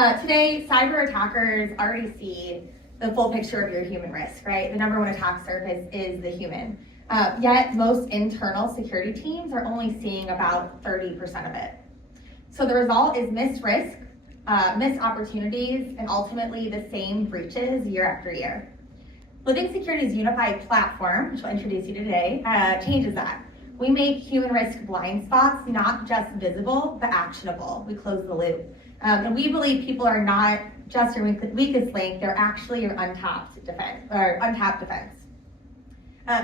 Today, cyber attackers already see the full picture of your human risk, right? The number one attack surface is the human. Yet most internal security teams are only seeing about 30% of it. So the result is missed risk, missed opportunities, and ultimately the same breaches year after year. Living Security's unified platform, which I'll introduce you to today, changes that. We make human risk blind spots not just visible, but actionable. We close the loop. And we believe people are not just your weakest link, they're actually your untapped defense.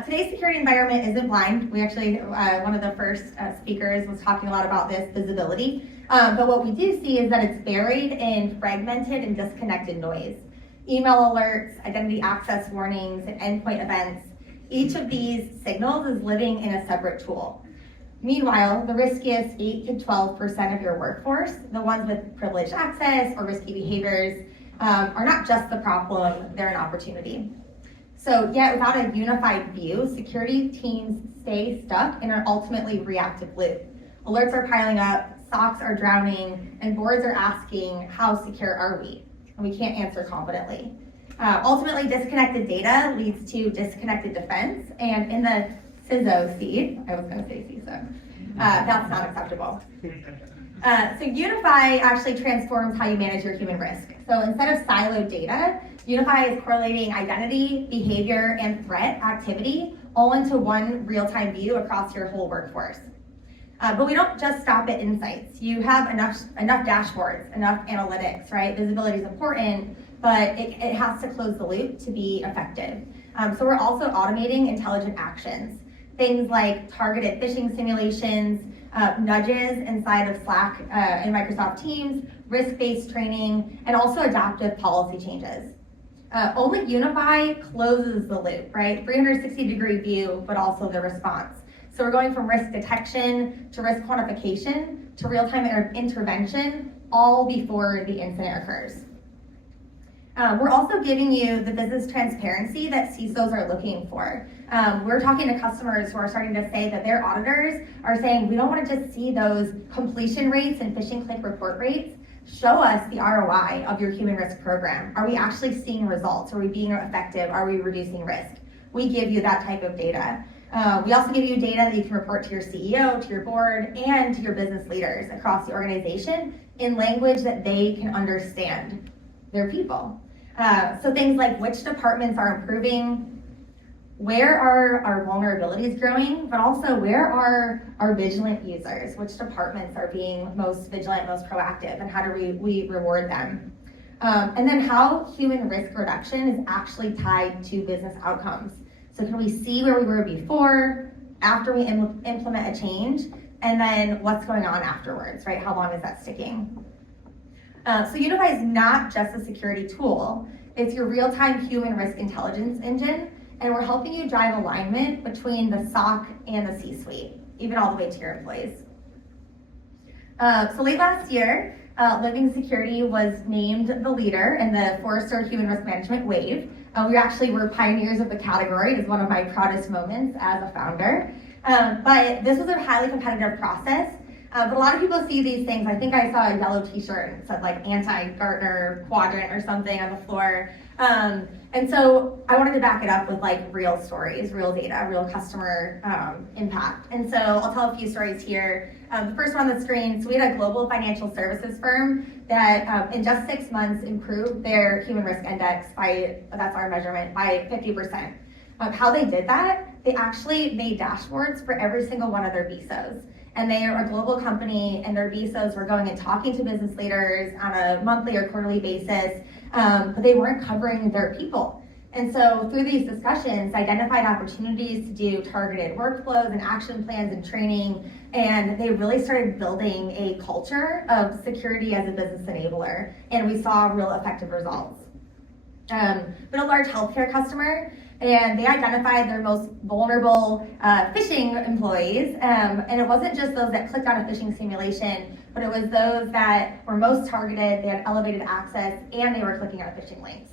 Today's security environment isn't blind. We actually, one of the first speakers was talking a lot about this visibility. But what we do see is that it's buried in fragmented and disconnected noise. Email alerts, identity access warnings, and endpoint events. Each of these signals is living in a separate tool. Meanwhile, the riskiest 8 to 12% of your workforce, the ones with privileged access or risky behaviors, are not just the problem, they're an opportunity. So yet without a unified view, security teams stay stuck in an ultimately reactive loop. Alerts are piling up, SOCs are drowning, and boards are asking, how secure are we? And we can't answer confidently. Ultimately, disconnected data leads to disconnected defense, and in the CISO seed, I was going to say CISO, that's not acceptable. So Unify actually transforms how you manage your human risk. So instead of siloed data, Unify is correlating identity, behavior, and threat activity all into one real-time view across your whole workforce. But we don't just stop at insights. You have enough dashboards, enough analytics, right? Visibility is important, but it has to close the loop to be effective. So we're also automating intelligent actions. Things like targeted phishing simulations, nudges inside of Slack and Microsoft Teams, risk-based training, and also adaptive policy changes. Only Unify closes the loop, right? 360-degree view, but also the response. So we're going from risk detection to risk quantification to real-time intervention, all before the incident occurs. We're also giving you the business transparency that CISOs are looking for. We're talking to customers who are starting to say that their auditors are saying, we don't want to just see those completion rates and phishing click report rates. Show us the ROI of your human risk program. Are we actually seeing results? Are we being effective? Are we reducing risk? We give you that type of data. We also give you data that you can report to your CEO, to your board, and to your business leaders across the organization in language that they can understand their people. So things like which departments are improving, where are our vulnerabilities growing, but also where are our vigilant users, which departments are being most vigilant, most proactive, and how do we reward them. And then how human risk reduction is actually tied to business outcomes. So can we see where we were before, after we implement a change, and then what's going on afterwards, right? How long is that sticking? So Unify is not just a security tool. It's your real-time human risk intelligence engine, and we're helping you drive alignment between the SOC and the C-suite, even all the way to your employees. So late last year, Living Security was named the leader in the Forrester Human Risk Management Wave. We actually were pioneers of the category. It was one of my proudest moments as a founder. But this was a highly competitive process. But a lot of people see these things. I think I saw a yellow t-shirt and it said like anti-Gartner quadrant or something on the floor. And so I wanted to back it up with like real stories, real data, real customer impact. And so I'll tell a few stories here. The first one on the screen, so we had a global financial services firm that in just 6 months improved their human risk index by, that's our measurement, by 50%. How they did that, they actually made dashboards for every single one of their BSOs. And they are a global company, and their BSOs were going and talking to business leaders on a monthly or quarterly basis, but they weren't covering their people. And so through these discussions, identified opportunities to do targeted workflows and action plans and training, and they really started building a culture of security as a business enabler, and we saw real effective results. But a large healthcare customer, and they identified their most vulnerable phishing employees, and it wasn't just those that clicked on a phishing simulation, but it was those that were most targeted, they had elevated access, and they were clicking on phishing links.